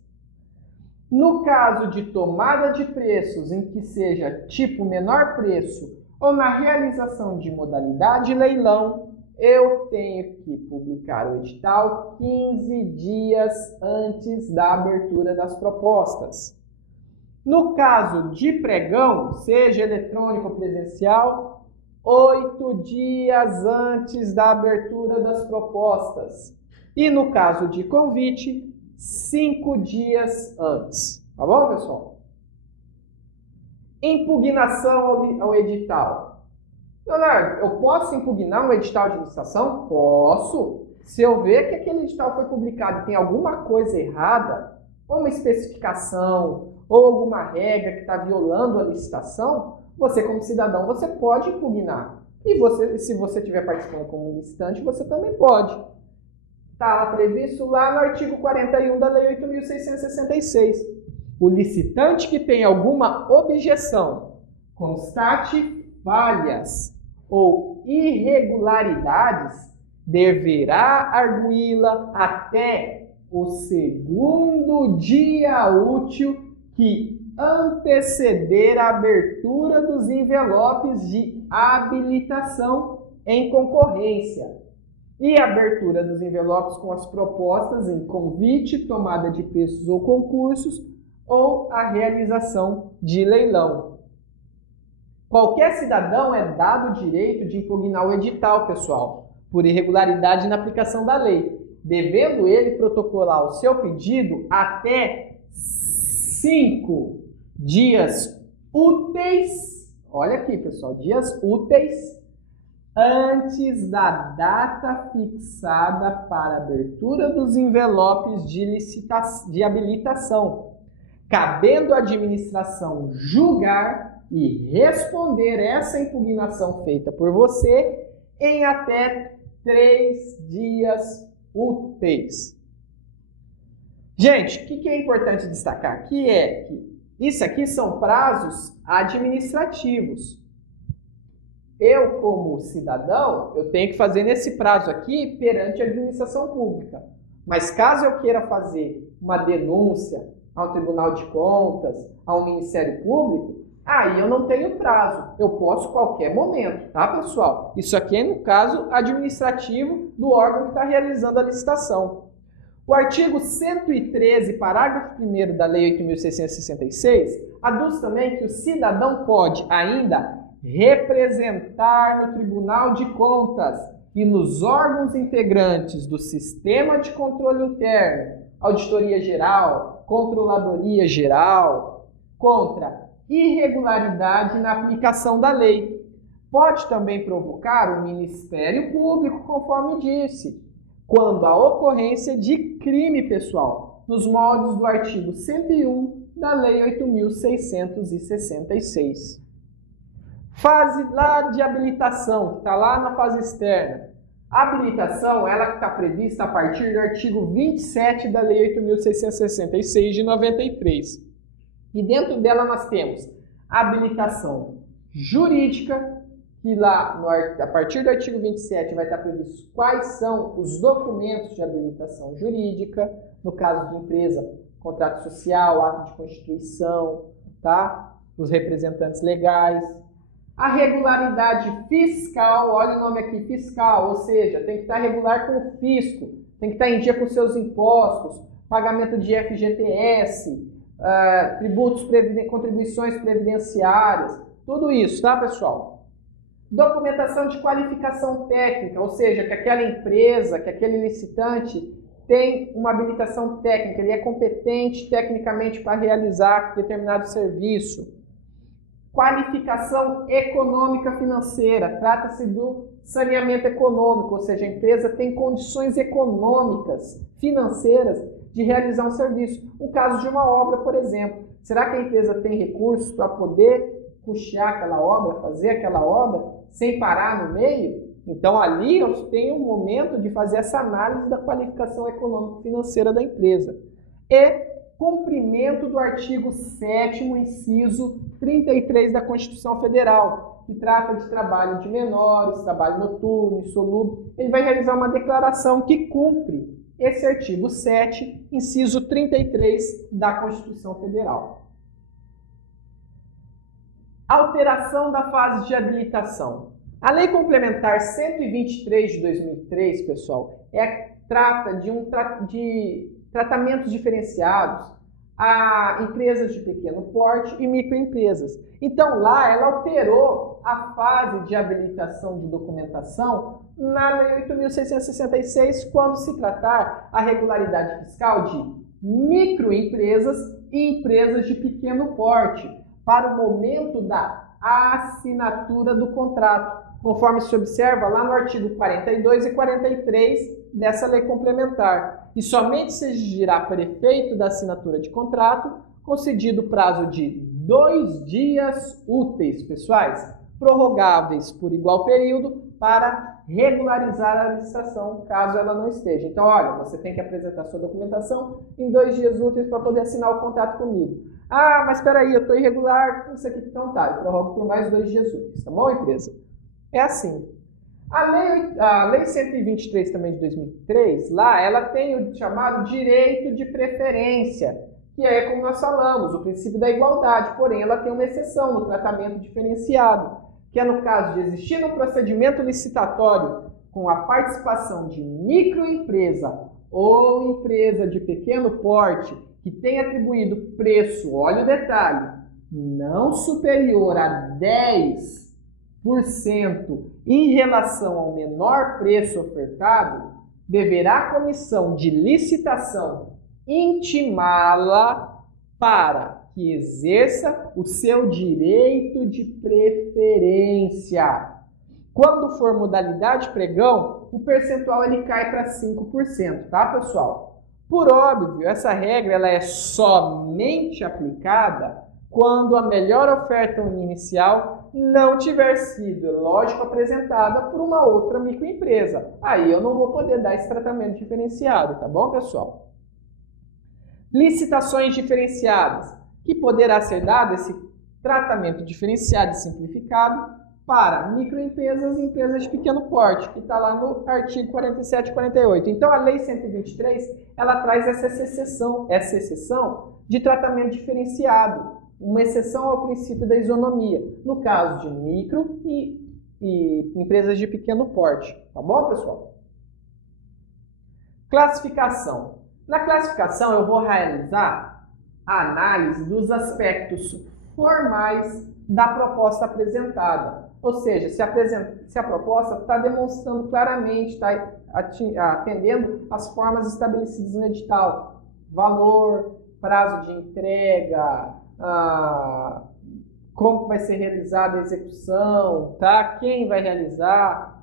No caso de tomada de preços em que seja tipo menor preço ou na realização de modalidade leilão, eu tenho que publicar o edital 15 dias antes da abertura das propostas. No caso de pregão, seja eletrônico ou presencial, 8 dias antes da abertura das propostas. E no caso de convite, 5 dias antes. Tá bom, pessoal? Impugnação ao edital. Leonardo, eu posso impugnar um edital de licitação? Posso. Se eu ver que aquele edital foi publicado e tem alguma coisa errada, ou uma especificação, ou alguma regra que está violando a licitação, você como cidadão, você pode impugnar. E você, se você estiver participando como licitante, você também pode. Está lá previsto lá no artigo 41 da Lei 8.666. O licitante que tem alguma objeção, constate falhas ou irregularidades, deverá arguí-la até o segundo dia útil que anteceder a abertura dos envelopes de habilitação em concorrência e a abertura dos envelopes com as propostas em convite, tomada de preços ou concursos ou a realização de leilão. Qualquer cidadão é dado o direito de impugnar o edital, pessoal, por irregularidade na aplicação da lei, devendo ele protocolar o seu pedido até 5 dias úteis, olha aqui, pessoal, dias úteis, antes da data fixada para abertura dos envelopes de habilitação, cabendo à administração julgar e responder essa impugnação feita por você em até 3 dias úteis. Gente, o que é importante destacar aqui é que isso aqui são prazos administrativos. Eu, como cidadão, eu tenho que fazer nesse prazo aqui perante a administração pública. Mas caso eu queira fazer uma denúncia ao Tribunal de Contas, ao Ministério Público, aí eu não tenho prazo. Eu posso a qualquer momento, tá, pessoal? Isso aqui é no caso administrativo do órgão que está realizando a licitação. O artigo 113, parágrafo 1º da Lei 8.666, aduz também que o cidadão pode ainda representar no Tribunal de Contas e nos órgãos integrantes do Sistema de Controle Interno, Auditoria Geral, Controladoria Geral, contra irregularidade na aplicação da lei. Pode também provocar o Ministério Público, conforme disse, quando a ocorrência de crime pessoal, nos moldes do artigo 101 da Lei 8.666. Fase lá de habilitação, que está lá na fase externa. A habilitação, ela está prevista a partir do artigo 27 da Lei 8.666 de 93. E dentro dela nós temos a habilitação jurídica, que lá a partir do artigo 27 vai estar previsto quais são os documentos de habilitação jurídica, no caso de empresa, contrato social, ato de constituição, tá? Os representantes legais. A regularidade fiscal, olha o nome aqui, fiscal, ou seja, tem que estar regular com o fisco, tem que estar em dia com seus impostos, pagamento de FGTS, tributos, contribuições previdenciárias, tudo isso, tá, pessoal? Documentação de qualificação técnica, ou seja, que aquela empresa, que aquele licitante tem uma habilitação técnica, ele é competente tecnicamente para realizar determinado serviço. Qualificação econômica financeira, trata-se do saneamento econômico, ou seja, a empresa tem condições econômicas, financeiras, de realizar um serviço. No caso de uma obra, por exemplo, será que a empresa tem recursos para poder custear aquela obra, fazer aquela obra, sem parar no meio? Então, ali eu tenho um momento de fazer essa análise da qualificação econômico-financeira da empresa. E cumprimento do artigo 7º, inciso 33 da Constituição Federal, que trata de trabalho de menores, trabalho noturno, insolúvel. Ele vai realizar uma declaração que cumpre esse artigo 7, inciso 33 da Constituição Federal. Alteração da fase de habilitação. A Lei Complementar 123 de 2003, pessoal, trata de tratamentos diferenciados a empresas de pequeno porte e microempresas. Então, lá ela alterou a fase de habilitação de documentação na Lei 8.666, quando se tratar a regularidade fiscal de microempresas e empresas de pequeno porte, para o momento da assinatura do contrato, conforme se observa lá no artigo 42 e 43 dessa lei complementar. E somente se exigirá para efeito da assinatura de contrato, concedido prazo de 2 dias úteis, pessoais, prorrogáveis por igual período, para regularizar a licitação, caso ela não esteja. Então, olha, você tem que apresentar sua documentação em 2 dias úteis para poder assinar o contrato comigo. Ah, mas espera aí, eu estou irregular, isso aqui, então tá, eu prorrogo por mais 2 dias úteis, tá bom, empresa? É assim. A lei 123 também de 2003, lá, ela tem o chamado direito de preferência, que é, como nós falamos, o princípio da igualdade, porém ela tem uma exceção no tratamento diferenciado, que é no caso de existir um procedimento licitatório com a participação de microempresa ou empresa de pequeno porte que tem atribuído preço, olha o detalhe, não superior a 10% em relação ao menor preço ofertado, deverá a comissão de licitação intimá-la para que exerça o seu direito de preferência. Quando for modalidade pregão, o percentual ele cai para 5%, tá, pessoal? Por óbvio, essa regra ela é somente aplicada quando a melhor oferta inicial não tiver sido, lógico, apresentada por uma outra microempresa. Aí eu não vou poder dar esse tratamento diferenciado, tá bom, pessoal? Licitações diferenciadas, que poderá ser dado esse tratamento diferenciado e simplificado para microempresas e empresas de pequeno porte, que está lá no artigo 47 e 48. Então, a Lei 123, ela traz essa exceção de tratamento diferenciado, uma exceção ao princípio da isonomia, no caso de micro e empresas de pequeno porte. Tá bom, pessoal? Classificação. Na classificação, eu vou realizar a análise dos aspectos formais da proposta apresentada. Ou seja, se a proposta está demonstrando claramente, está atendendo às formas estabelecidas no edital, valor, prazo de entrega, como vai ser realizada a execução, tá? Quem vai realizar.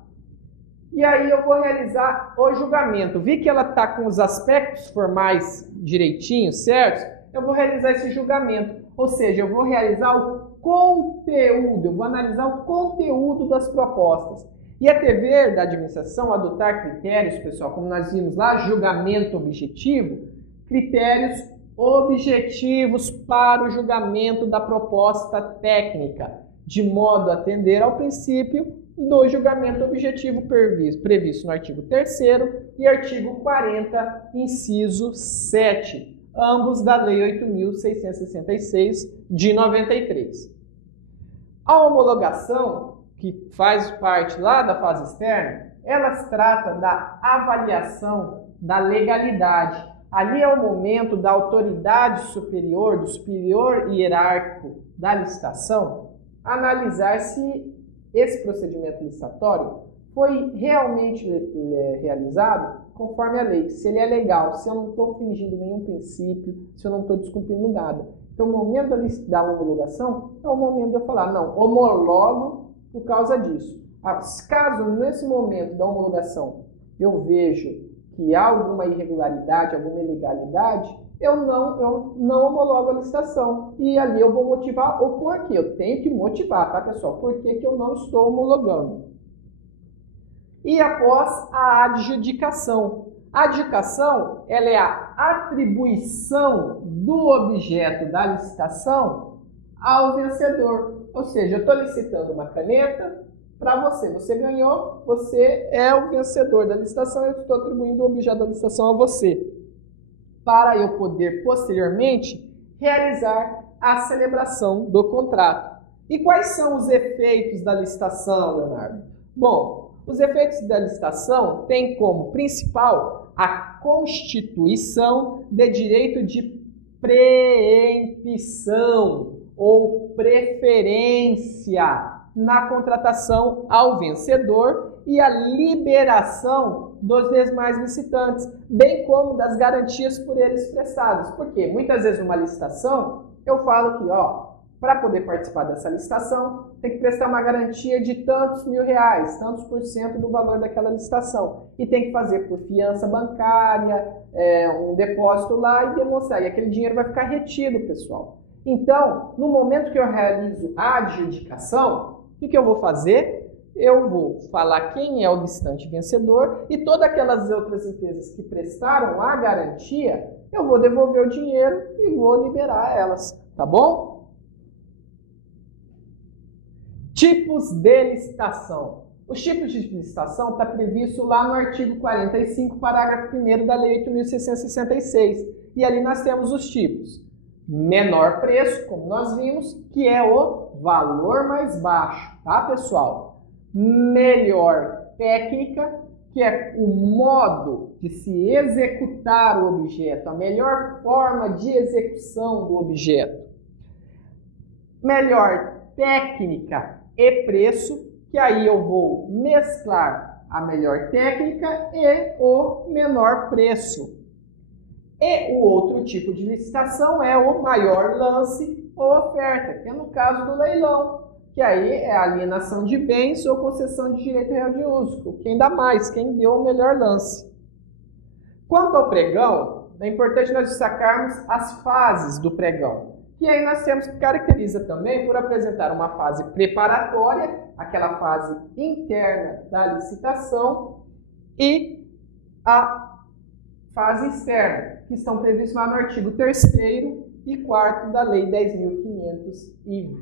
E aí eu vou realizar o julgamento. Vi que ela está com os aspectos formais direitinho, certo? Eu vou realizar esse julgamento. Ou seja, eu vou realizar o conteúdo, eu vou analisar o conteúdo das propostas. E é dever da administração adotar critérios, pessoal, como nós vimos lá, julgamento objetivo, critérios objetivos para o julgamento da proposta técnica, de modo a atender ao princípio do julgamento objetivo previsto no artigo 3º e artigo 40, inciso 7, ambos da Lei 8.666 de 93. A homologação, que faz parte lá da fase externa, ela trata da avaliação da legalidade. Ali é o momento da autoridade superior, do superior hierárquico da licitação, analisar se esse procedimento licitatório foi realmente realizado conforme a lei, se ele é legal, se eu não estou fingindo nenhum princípio, se eu não estou descumprindo nada. Então, o momento da homologação é o momento de eu falar, não, homologo por causa disso. Caso nesse momento da homologação eu vejo que há alguma irregularidade, alguma ilegalidade, eu não homologo a licitação. E ali eu vou motivar o porquê. Eu tenho que motivar, tá, pessoal? Por que eu não estou homologando? E após a adjudicação. A adjudicação, ela é a atribuição do objeto da licitação ao vencedor. Ou seja, eu estou licitando uma caneta para você. Você ganhou, você é o vencedor da licitação, eu estou atribuindo o objeto da licitação a você, para eu poder, posteriormente, realizar a celebração do contrato. E quais são os efeitos da licitação, Leonardo? Bom, os efeitos da licitação têm como principal a constituição de direito de preempção ou preferência na contratação ao vencedor e a liberação dos demais licitantes, bem como das garantias por eles prestadas. Porque muitas vezes numa licitação eu falo que, para poder participar dessa licitação, tem que prestar uma garantia de tantos mil reais, tantos por cento do valor daquela licitação. E tem que fazer por fiança bancária, um depósito lá e demonstrar. E aquele dinheiro vai ficar retido, pessoal. Então, no momento que eu realizo a adjudicação, o que eu vou fazer? Eu vou falar quem é o licitante vencedor e todas aquelas outras empresas que prestaram a garantia, eu vou devolver o dinheiro e vou liberar elas, tá bom? Tipos de licitação. Os tipos de licitação está previsto lá no artigo 45, parágrafo 1º da Lei 8.666. E ali nós temos os tipos. Menor preço, como nós vimos, que é o valor mais baixo, tá, pessoal? Melhor técnica, que é o modo de se executar o objeto, a melhor forma de execução do objeto. Melhor técnica e preço, que aí eu vou mesclar a melhor técnica e o menor preço. E o outro tipo de licitação é o maior lance ou oferta, que é no caso do leilão, que aí é alienação de bens ou concessão de direito real de uso. Quem dá mais, quem deu o melhor lance. Quanto ao pregão, é importante nós destacarmos as fases do pregão. E aí nós temos que caracteriza também por apresentar uma fase preparatória, aquela fase interna da licitação, e a fase externa, que estão previstos lá no artigo 3º e 4º da Lei 10.520.